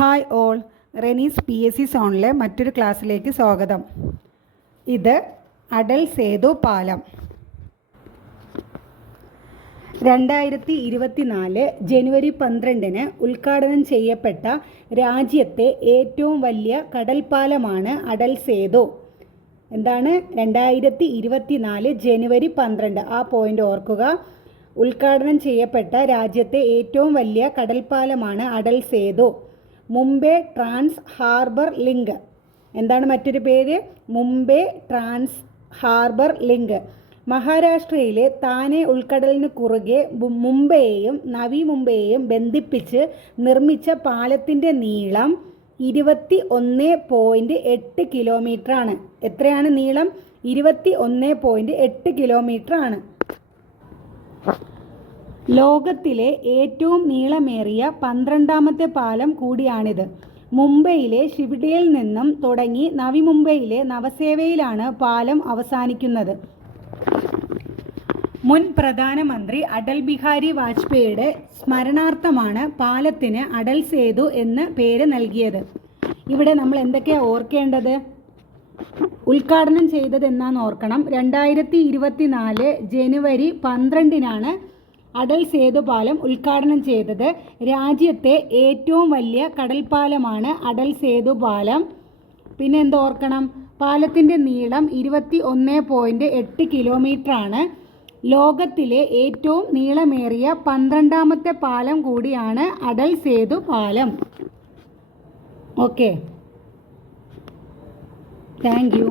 Hi all, Renees PSC സോണിലെ മറ്റൊരു ക്ലാസ്സിലേക്ക് സ്വാഗതം. ഇത് അടൽ സേതു പാലം. 2024 ജനുവരി 12 ഉദ്ഘാടനം ചെയ്യപ്പെട്ട രാജ്യത്തെ ഏറ്റവും വലിയ കടൽപ്പാലമാണ് അടൽ സേതു. എന്താണ്? 2024 ജനുവരി 12, ആ പോയിന്റ് ഓർക്കുക. ഉദ്ഘാടനം ചെയ്യപ്പെട്ട രാജ്യത്തെ ഏറ്റവും വലിയ കടൽപ്പാലമാണ് Atal Setu. Mumbai Trans Harbour Link. എന്താണ് മറ്റൊരു പേര്? Mumbai Trans Harbour Link. മഹാരാഷ്ട്രയിലെ താനെ ഉൾക്കടലിന് കുറുകെ മുംബൈയെയും നവി മുംബൈയെയും ബന്ധിപ്പിച്ച് നിർമ്മിച്ച പാലത്തിൻ്റെ നീളം 21.8 കിലോമീറ്റർ ആണ്. എത്രയാണ് നീളം? 21.8 കിലോമീറ്റർ ആണ്. ലോകത്തിലെ ഏറ്റവും നീളമേറിയ 12ാമത്തെ പാലം കൂടിയാണിത്. മുംബൈയിലെ ഷിവ്ഡിയിൽ നിന്നും തുടങ്ങി നവി മുംബൈയിലെ നവസേവയിലാണ് പാലം അവസാനിക്കുന്നത്. മുൻ പ്രധാനമന്ത്രി അടൽ ബിഹാരി വാജ്പേയിയുടെ സ്മരണാർത്ഥമാണ് പാലത്തിന് അടൽ സേതു എന്ന് പേര് നൽകിയത്. ഇവിടെ നമ്മൾ എന്തൊക്കെയാണ് ഓർക്കേണ്ടത്? ഉദ്ഘാടനം ചെയ്തത് എന്നാന്ന് ഓർക്കണം. 2024 ജനുവരി 12 അടൽ സേതു പാലം ഉദ്ഘാടനം ചെയ്തത്. രാജ്യത്തെ ഏറ്റവും വലിയ കടൽപ്പാലമാണ് അടൽ സേതു പാലം. പിന്നെ എന്തോർക്കണം? പാലത്തിൻ്റെ നീളം 21.8 കിലോമീറ്റർ ആണ്. ലോകത്തിലെ ഏറ്റവും നീളമേറിയ 12ാമത്തെ പാലം കൂടിയാണ് അടൽ സേതു പാലം. Okay, thank you.